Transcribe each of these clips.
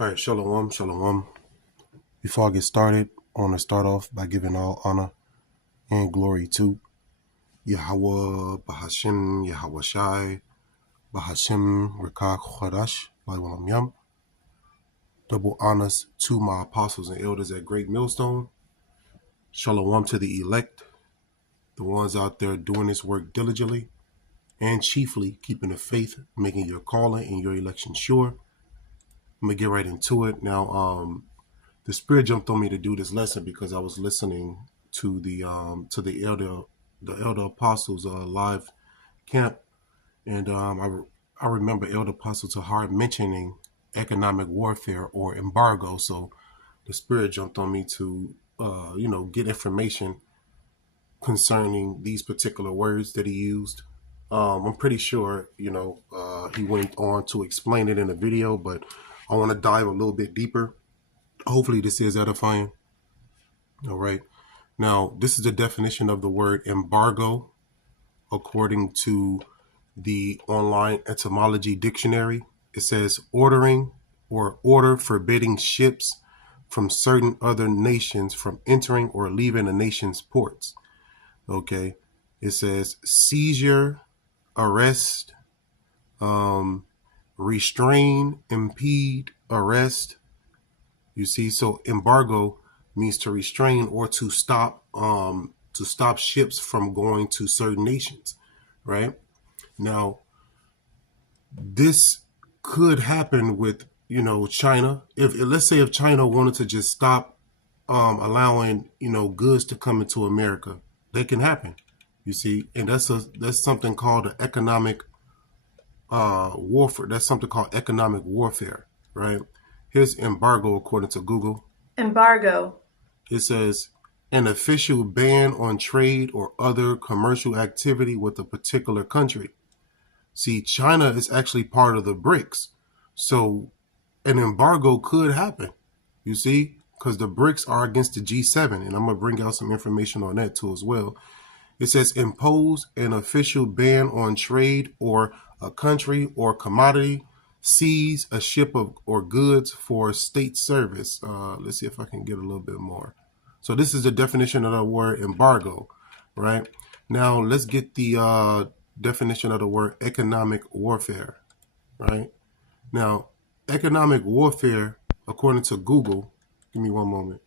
All right, shalom, shalom. Before I get started, I want to start off by giving all honor and glory to Yahweh, Bahashem, Yahweh Shai, Bahashem, Rekah Chodash, Laiwalam Yam. Double honors to my apostles and elders at Great Millstone. Shalom to the elect, the ones out there doing this work diligently, and chiefly keeping the faith, making your calling and your election sure. I'm going to get right into it. Now, the Spirit jumped on me to do this lesson because I was listening to the elder apostles live camp, and I remember Elder Apostle Tahar mentioning economic warfare or embargo. So the Spirit jumped on me to get information concerning these particular words that he used. I'm pretty sure he went on to explain it in the video, but I want to dive a little bit deeper. Hopefully this is edifying. All right. Now, this is the definition of the word embargo, according to the online etymology dictionary. It says ordering or order forbidding ships from certain other nations from entering or leaving a nation's ports. Okay. It says seizure, arrest, restrain, impede, arrest. You see, so embargo means to restrain or to stop ships from going to certain nations, right? Now, this could happen with China. If let's say if China wanted to just stop allowing goods to come into America, that can happen. You see, and that's something called an economic warfare. That's something called economic warfare, right? Here's embargo according to Google. Embargo. It says an official ban on trade or other commercial activity with a particular country. See, China is actually part of the BRICS. So an embargo could happen, you see, because the BRICS are against the G7. And I'm going to bring out some information on that too as well. It says impose an official ban on trade or a country or commodity, seize a ship or goods for state service. Let's see if I can get a little bit more. So this is the definition of the word embargo, right? Now let's get the definition of the word economic warfare, right? Now, economic warfare, according to Google, give me one moment.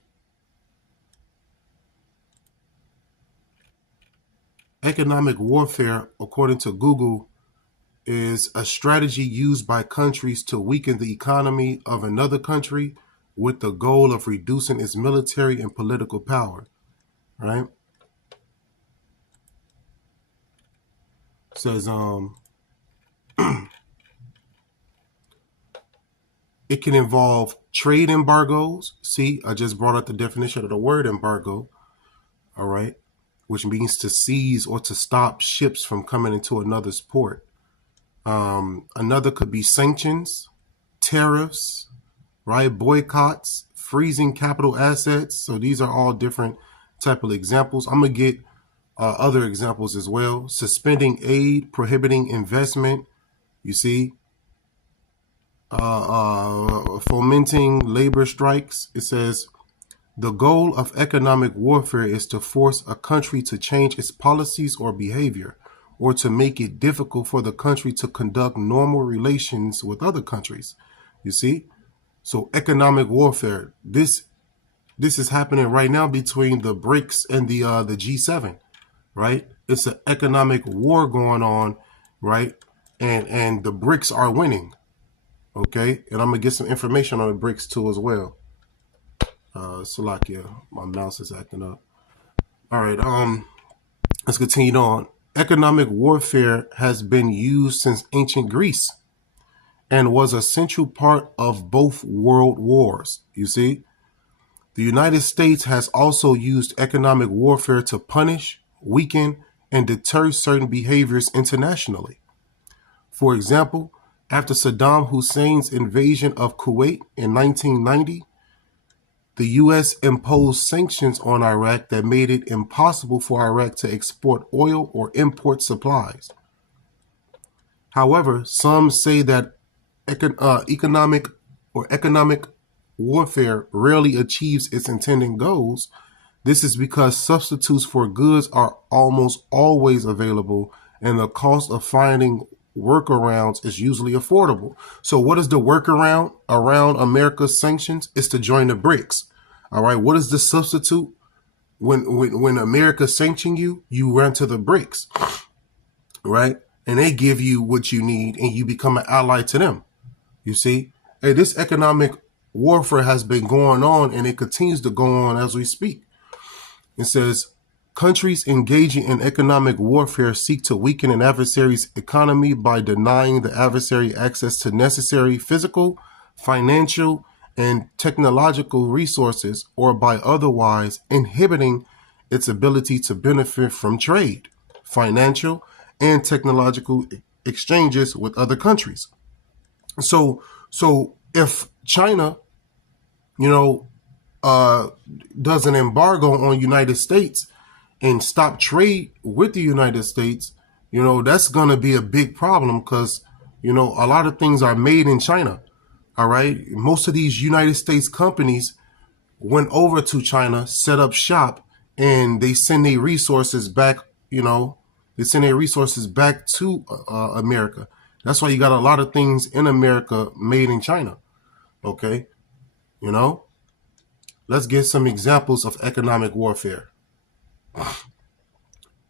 Economic warfare, according to Google, is a strategy used by countries to weaken the economy of another country with the goal of reducing its military and political power, right? It says it can involve trade embargoes. See, I just brought out the definition of the word embargo, all right, which means to seize or to stop ships from coming into another's port. Another could be sanctions, tariffs, right? Boycotts, freezing capital assets. So these are all different type of examples. I'm going to get other examples as well. Suspending aid, prohibiting investment. You see, fomenting labor strikes. It says the goal of economic warfare is to force a country to change its policies or behavior, or to make it difficult for the country to conduct normal relations with other countries. You see? So economic warfare, this is happening right now between the BRICS and the G7, right? It's an economic war going on, right? And the BRICS are winning, okay? And I'm going to get some information on the BRICS too as well. Salakia, my mouse is acting up. All right, let's continue on. Economic warfare has been used since ancient Greece and was a central part of both world wars. You see, the United States has also used economic warfare to punish, weaken, and deter certain behaviors internationally. For example, after Saddam Hussein's invasion of Kuwait in 1990, the U.S. imposed sanctions on Iraq that made it impossible for Iraq to export oil or import supplies. However, some say that economic or economic warfare rarely achieves its intended goals, this is because substitutes for goods are almost always available and the cost of finding workarounds is usually affordable. So what is the workaround around America's sanctions? It's to join the BRICS. All right. What is the substitute? When America sanction you, you run to the BRICS, right? And they give you what you need and you become an ally to them. You see? Hey, this economic warfare has been going on and it continues to go on as we speak. It says, countries engaging in economic warfare seek to weaken an adversary's economy by denying the adversary access to necessary physical, financial, and technological resources, or by otherwise inhibiting its ability to benefit from trade, financial, and technological exchanges with other countries. So if China, does an embargo on United States and stop trade with the United States, that's going to be a big problem because, a lot of things are made in China. All right. Most of these United States companies went over to China, set up shop, and they send their resources back, they send their resources back to America. That's why you got a lot of things in America made in China. Okay. Let's get some examples of economic warfare.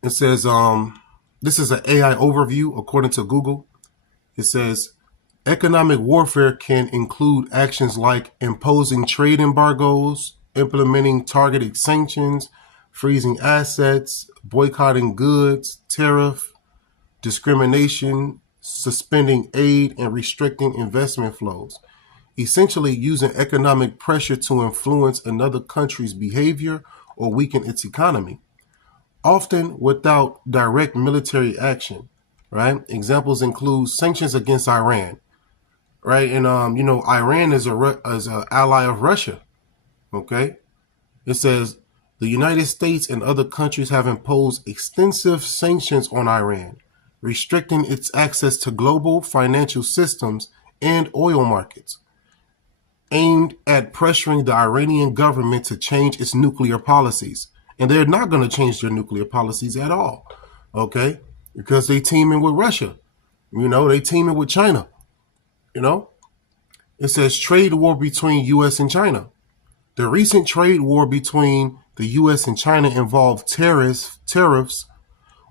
It says, this is an AI overview according to Google. It says, economic warfare can include actions like imposing trade embargoes, implementing targeted sanctions, freezing assets, boycotting goods, tariff, discrimination, suspending aid, and restricting investment flows. Essentially using economic pressure to influence another country's behavior or weaken its economy, often without direct military action, right? Examples include sanctions against Iran, right? And, Iran is an ally of Russia, okay? It says, the United States and other countries have imposed extensive sanctions on Iran, restricting its access to global financial systems and oil markets, aimed at pressuring the Iranian government to change its nuclear policies. And they're not going to change their nuclear policies at all, okay? Because they teaming with Russia. They teaming with China, It says trade war between U.S. and China. The recent trade war between the U.S. and China involved tariffs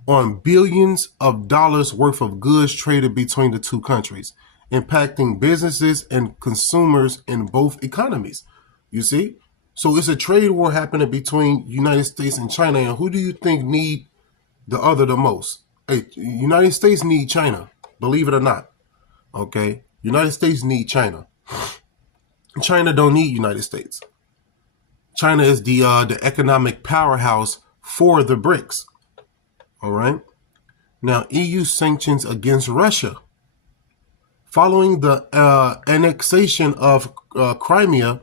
on billions of dollars worth of goods traded between the two countries, impacting businesses and consumers in both economies. You see? So it's a trade war happening between United States and China. And who do you think need the other the most? Hey, United States need China, believe it or not. Okay? United States need China. China don't need United States. China is the economic powerhouse for the BRICS. All right? Now, EU sanctions against Russia. Following the annexation of Crimea,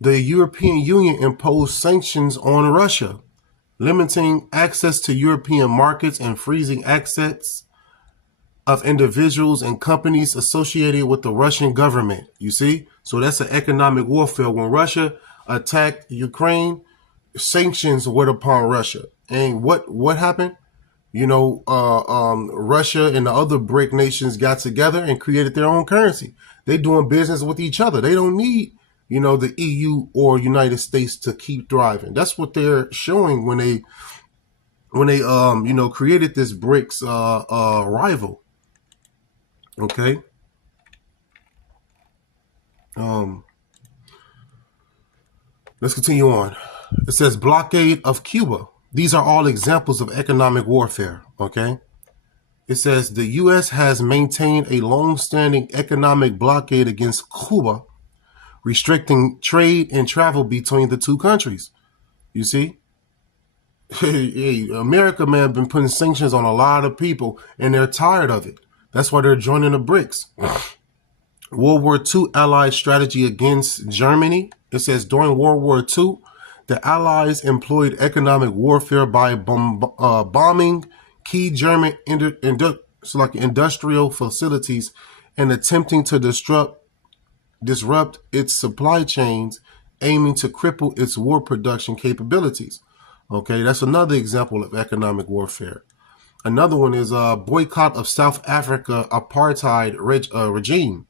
the European Union imposed sanctions on Russia, limiting access to European markets and freezing assets of individuals and companies associated with the Russian government. You see? So that's an economic warfare. When Russia attacked Ukraine, sanctions were upon Russia. And what happened? Russia and the other BRIC nations got together and created their own currency. They're doing business with each other. They don't need, the EU or United States to keep thriving. That's what they're showing when they created this BRICS rival. Okay. Let's continue on. It says blockade of Cuba. These are all examples of economic warfare, okay? It says the U.S. has maintained a long-standing economic blockade against Cuba, restricting trade and travel between the two countries. You see? Hey, America, man, been putting sanctions on a lot of people, and they're tired of it. That's why they're joining the BRICS. World War II Allied strategy against Germany. It says during World War II, the Allies employed economic warfare by bombing key German industrial facilities and attempting to disrupt disrupt its supply chains, aiming to cripple its war production capabilities. Okay, that's another example of economic warfare. Another one is a boycott of South Africa apartheid regime.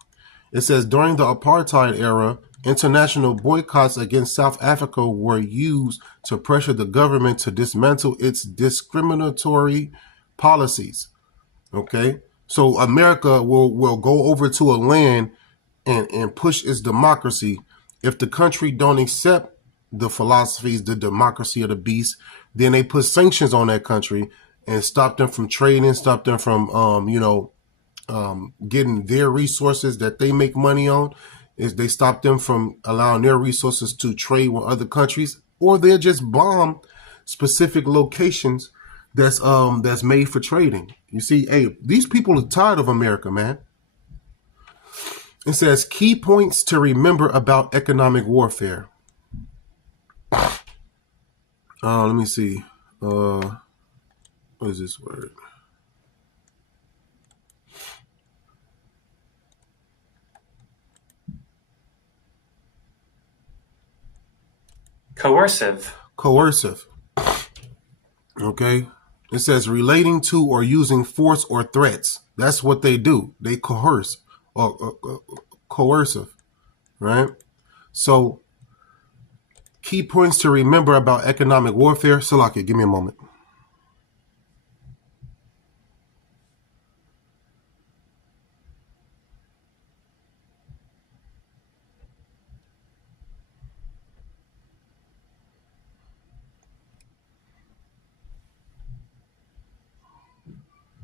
It says during the apartheid era, international boycotts against South Africa were used to pressure the government to dismantle its discriminatory policies. Okay, so America will go over to a land and push its democracy. If the country don't accept the philosophies, the democracy of the beast, then they put sanctions on that country and stop them from trading, stop them from getting their resources that they make money on. Is they stop them from allowing their resources to trade with other countries, or they'll just bomb specific locations that's made for trading. You see, hey, these people are tired of America, man. It says key points to remember about economic warfare. Let me see. What is this word? Coercive. Coercive. Okay. It says relating to or using force or threats. That's what they do. They coerce or coercive, right? So, key points to remember about economic warfare. Salaki, give me a moment.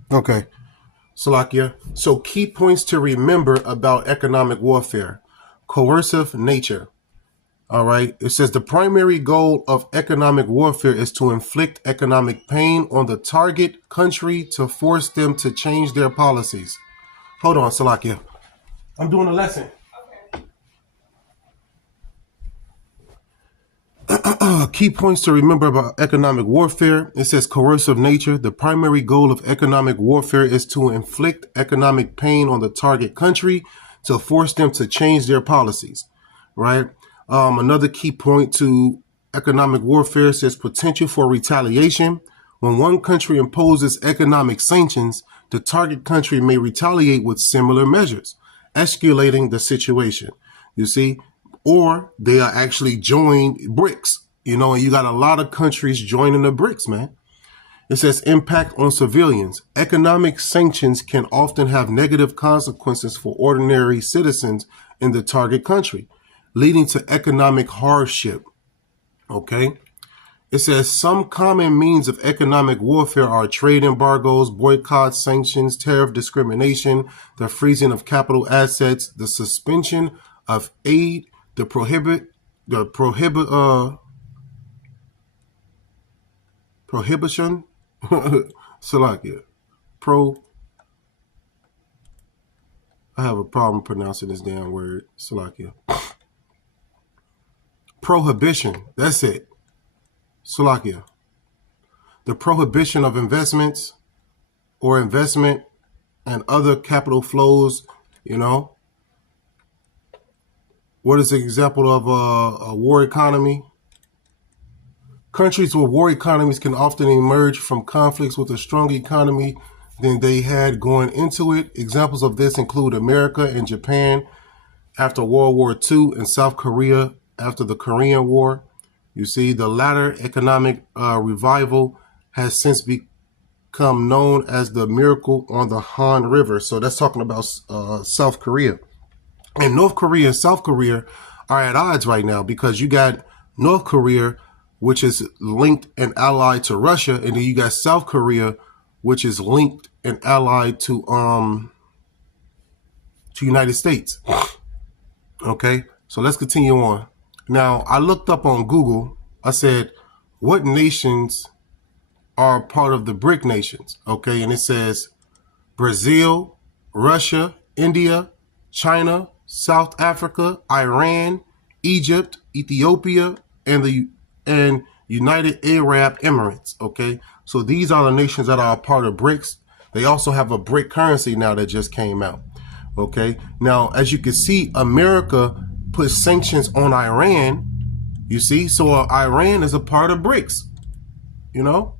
Okay. Salakia. So key points to remember about economic warfare. Coercive nature. All right. It says the primary goal of economic warfare is to inflict economic pain on the target country to force them to change their policies. Hold on, Salakia. I'm doing a lesson. Key points to remember about economic warfare. It says coercive nature. The primary goal of economic warfare is to inflict economic pain on the target country to force them to change their policies, right? Another key point to economic warfare says potential for retaliation. When one country imposes economic sanctions, the target country may retaliate with similar measures, escalating the situation. You see, or they are actually joined BRICS, and you got a lot of countries joining the BRICS, man. It says impact on civilians. Economic sanctions can often have negative consequences for ordinary citizens in the target country, leading to economic hardship. Okay. It says some common means of economic warfare are trade embargoes, boycotts, sanctions, tariff discrimination, the freezing of capital assets, the suspension of aid, the prohibition. Salakia. I have a problem pronouncing this damn word. Salakia. Prohibition. That's it. Salakia. The prohibition of investments or investment and other capital flows, What is an example of a war economy? Countries with war economies can often emerge from conflicts with a strong economy than they had going into it. Examples of this include America and Japan after World War II and South Korea after the Korean War. You see, the latter economic revival has since become known as the Miracle on the Han River. So that's talking about South Korea. And North Korea and South Korea are at odds right now because you got North Korea, which is linked and allied to Russia, and then you got South Korea, which is linked and allied to United States. Okay, so let's continue on. Now, I looked up on Google. I said, what nations are part of the BRIC nations? Okay, and it says Brazil, Russia, India, China, South Africa, Iran, Egypt, Ethiopia, and the United Arab Emirates. Okay, so these are the nations that are a part of BRICS. They also have a BRIC currency now that just came out. Okay. Now, as you can see, America put sanctions on Iran. You see, so Iran is a part of BRICS. You know,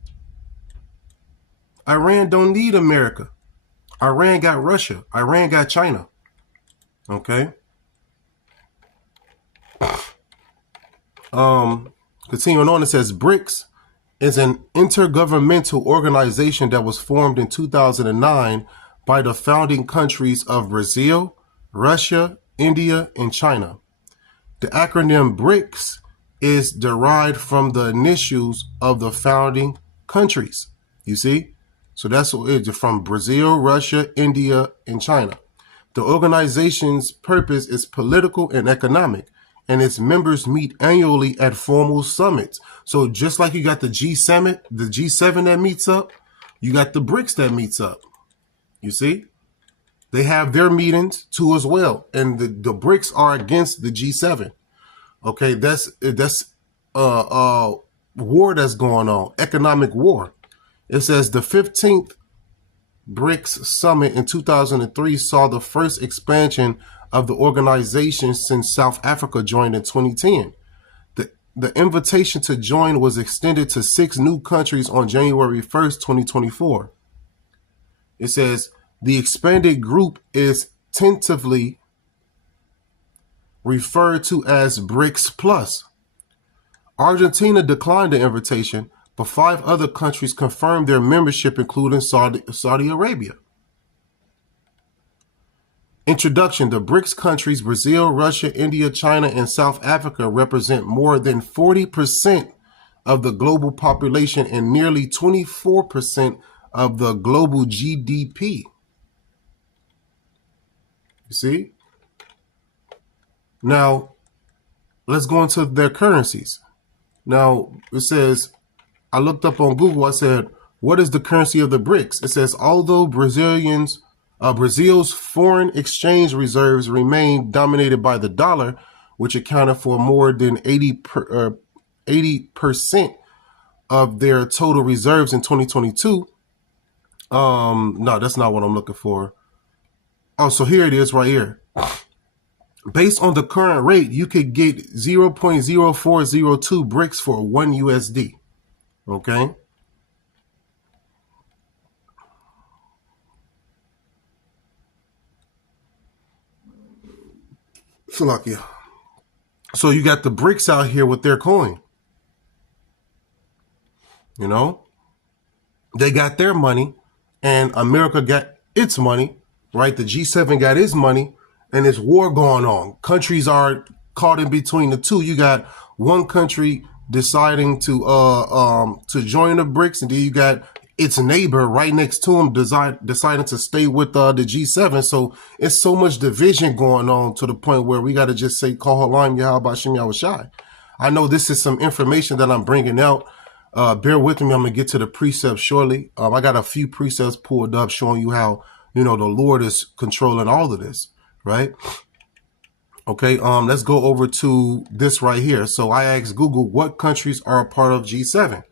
Iran don't need America. Iran got Russia. Iran got China. Okay. Continuing on, it says BRICS is an intergovernmental organization that was formed in 2009 by the founding countries of Brazil, Russia, India, and China. The acronym BRICS is derived from the initials of the founding countries. You see? So that's what it's from Brazil, Russia, India, and China. The organization's purpose is political and economic, and its members meet annually at formal summits. So just like you got the G7 that meets up, you got the BRICS that meets up. You see? They have their meetings too as well. And the BRICS are against the G7. Okay, that's war that's going on, economic war. It says the 15th BRICS summit in 2003 saw the first expansion of the organization since South Africa joined in 2010. The invitation to join was extended to 6 new countries on January 1st, 2024. It says the expanded group is tentatively referred to as BRICS Plus. Argentina declined the invitation, but 5 other countries confirmed their membership, including Saudi Arabia. Introduction. The BRICS countries, Brazil, Russia, India, China, and South Africa, represent more than 40% of the global population and nearly 24% of the global GDP. You see? Now, let's go into their currencies. Now, it says, I looked up on Google, I said, what is the currency of the BRICS? It says, although Brazil's foreign exchange reserves remain dominated by the dollar, which accounted for more than 80% of their total reserves in 2022. No, that's not what I'm looking for. Oh, so here it is right here. Based on the current rate, you could get 0.0402 BRICS for 1 USD. Okay. Slovakia. So you got the BRICS out here with their coin. You know, they got their money, and America got its money, right? The G7 got its money, and there's war going on. Countries are caught in between the two. You got one country deciding to join the BRICS, and then you got its neighbor right next to him deciding to stay with the G7. So it's so much division going on to the point where we got to just say, Call Halim Yahabashim Yahushai. I know this is some information that I'm bringing out. Bear with me. I'm going to get to the precepts shortly. I got a few precepts pulled up showing you how, the Lord is controlling all of this, right? Okay, let's go over to this right here. So I asked Google, what countries are a part of G7?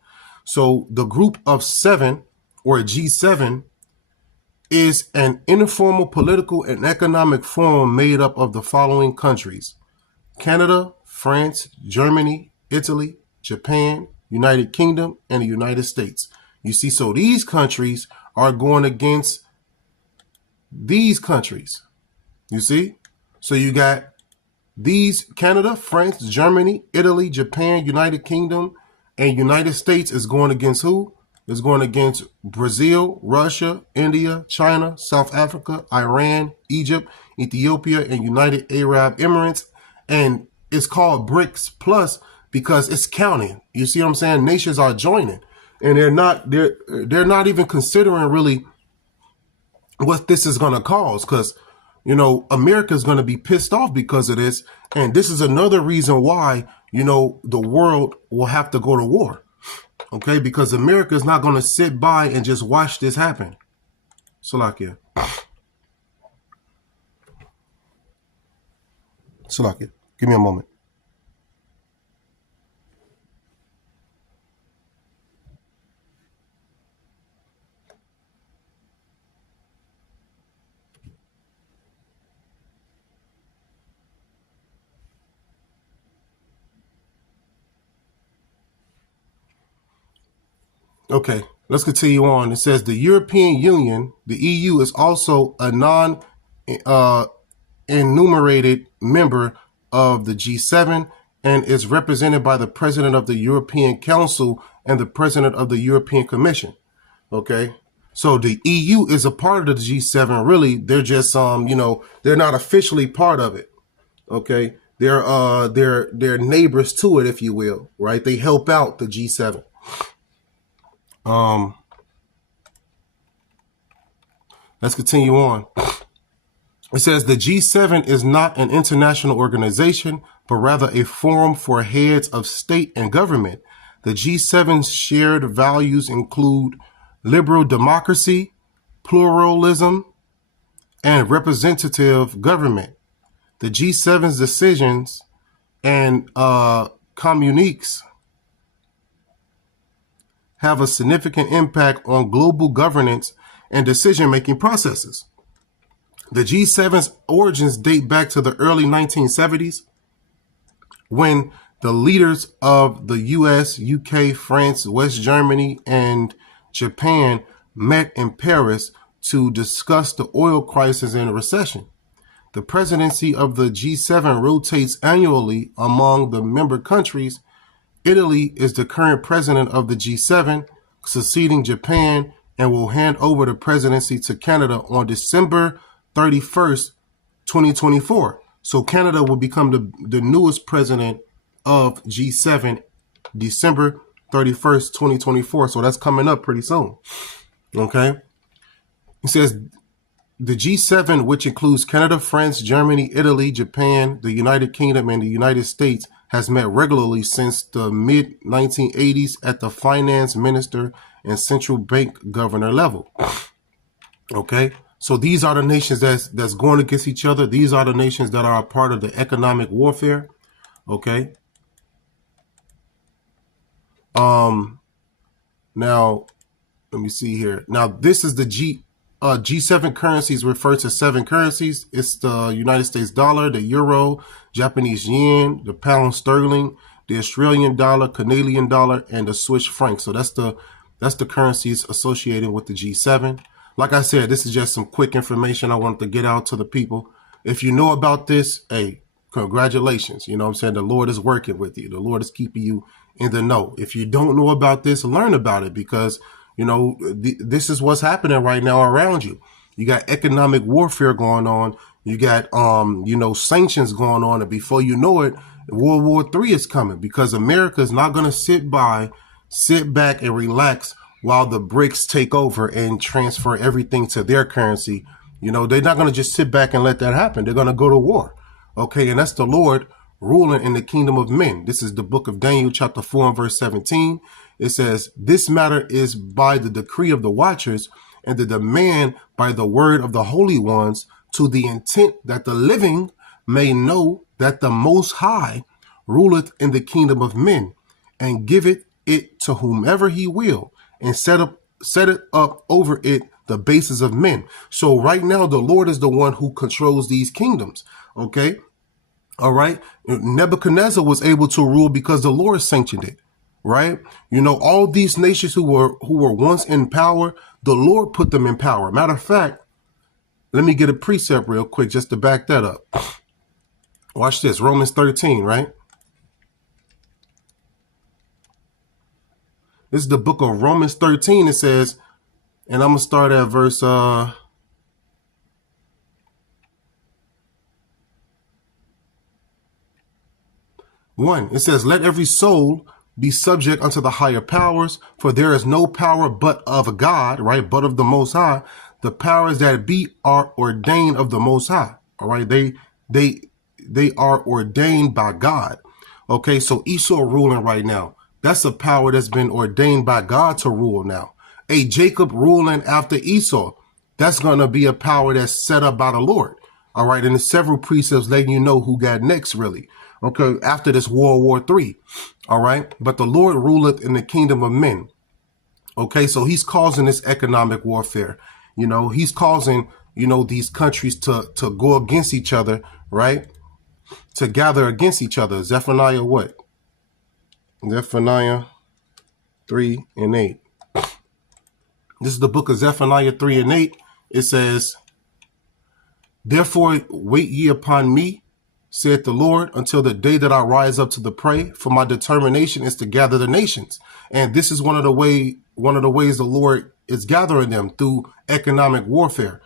So the group of 7, or G7, is an informal political and economic forum made up of the following countries: Canada, France, Germany, Italy, Japan, United Kingdom, and the United States. You see, so these countries are going against these countries. You see? So you got these: Canada, France, Germany, Italy, Japan, United Kingdom, and United States is going against who? Is going against Brazil, Russia, India, China, South Africa, Iran, Egypt, Ethiopia, and United Arab Emirates. And it's called BRICS Plus because it's counting. You see what I'm saying? Nations are joining, and they're not even considering really what this is going to cause, because America is going to be pissed off because of this. And this is another reason why, the world will have to go to war. Okay, because America is not going to sit by and just watch this happen. Salakia. Salakia. Give me a moment. Okay, let's continue on. It says the European Union, the EU, is also a non-enumerated member of the G7 and is represented by the President of the European Council and the President of the European Commission. Okay, so the EU is a part of the G7. Really, they're just they're not officially part of it. Okay, they're neighbors to it, if you will, right? They help out the G7. Let's continue on. It says the G7 is not an international organization, but rather a forum for heads of state and government. The G7's shared values include liberal democracy, pluralism, and representative government. The G7's decisions and communiques have a significant impact on global governance and decision-making processes. The G7's origins date back to the early 1970s when the leaders of the US, UK, France, West Germany, and Japan met in Paris to discuss the oil crisis and recession. The presidency of the G7 rotates annually among the member countries. Italy is the current president of the G7, succeeding Japan, and will hand over the presidency to Canada on December 31st, 2024. So Canada will become the newest president of G7 December 31st, 2024. So that's coming up pretty soon. Okay. It says the G7, which includes Canada, France, Germany, Italy, Japan, the United Kingdom, and the United States, has met regularly since the mid-1980s at the finance minister and central bank governor level. Okay, so these are the nations that's going against each other. These are the nations that are a part of the economic warfare. Okay. Now, let me see here. Now, this is the G7 currencies refer to 7 currencies. It's the United States dollar, the euro, Japanese yen, the pound sterling, the Australian dollar, Canadian dollar, and the Swiss franc. So that's the currencies associated with the G7. Like I said, this is just some quick information I wanted to get out to the people. If you know about this, hey, congratulations. You know what I'm saying? The Lord is working with you. The Lord is keeping you in the know. If you don't know about this, learn about it, because this is what's happening right now around you. You got economic warfare going on. You got, sanctions going on. And before you know it, World War III is coming, because America is not going to sit back and relax while the BRICS take over and transfer everything to their currency. They're not going to just sit back and let that happen. They're going to go to war. Okay. And that's the Lord ruling in the kingdom of men. This is the book of Daniel, chapter 4 and verse 17. It says, this matter is by the decree of the watchers and the demand by the word of the holy ones, to the intent that the living may know that the Most High ruleth in the kingdom of men, and giveth it to whomever he will, and set it up over it the bases of men. So right now, the Lord is the one who controls these kingdoms. Okay. All right. Nebuchadnezzar was able to rule because the Lord sanctioned it. Right. All these nations who were once in power, the Lord put them in power. Matter of fact, let me get a precept real quick just to back that up. Watch this. Romans 13, right? This is the book of Romans 13. It says, and I'm going to start at verse 1. It says, let every soul be subject unto the higher powers, for there is no power but of God, right? But of the Most High. The powers that be are ordained of the Most High. All right. They are ordained by God. Okay. So Esau ruling right now, that's a power that's been ordained by God to rule now. Jacob ruling after Esau, that's going to be a power that's set up by the Lord. All right. And there's several precepts letting you know who got next, really. Okay. After this World War III. All right. But the Lord ruleth in the kingdom of men. Okay. So he's causing this economic warfare. He's causing, these countries to go against each other, right? To gather against each other. Zephaniah what? Zephaniah 3 and 8. This is the book of Zephaniah 3 and 8. It says, therefore wait ye upon me, saith the Lord, until the day that I rise up to the prey, for my determination is to gather the nations. And this is one of the ways the Lord is gathering them, through economic warfare.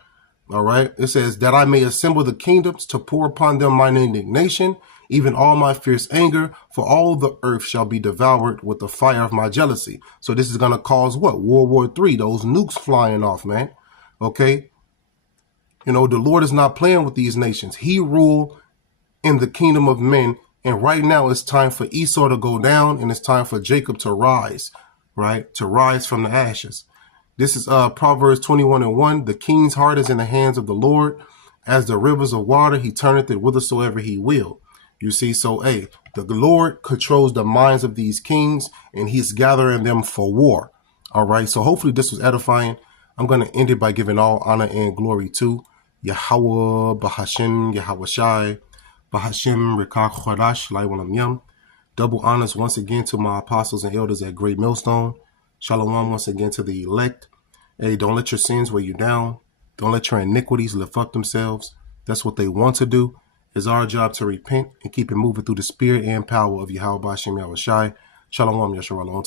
All right. It says that I may assemble the kingdoms to pour upon them mine indignation, even all my fierce anger, for all the earth shall be devoured with the fire of my jealousy. So this is going to cause what? World War III, those nukes flying off, man. Okay. The Lord is not playing with these nations. He rule in the kingdom of men. And right now it's time for Esau to go down, and it's time for Jacob to rise, right? To rise from the ashes. This is Proverbs 21 and 1. The king's heart is in the hands of the Lord. As the rivers of water, he turneth it whithersoever he will. You see, so, the Lord controls the minds of these kings, and he's gathering them for war. All right. So hopefully this was edifying. I'm going to end it by giving all honor and glory to Yahweh, Bahashem, Yahweh Shai, Bahashem, Rekach Chodash, Lai Walam Yam. Double honors once again to my apostles and elders at Great Millstone. Shalom once again to the elect. Hey, don't let your sins weigh you down. Don't let your iniquities lift up themselves. That's what they want to do. It's our job to repent and keep it moving through the spirit and power of Yahweh Bashem Yahweh Shai. Shalom, Yasharallah.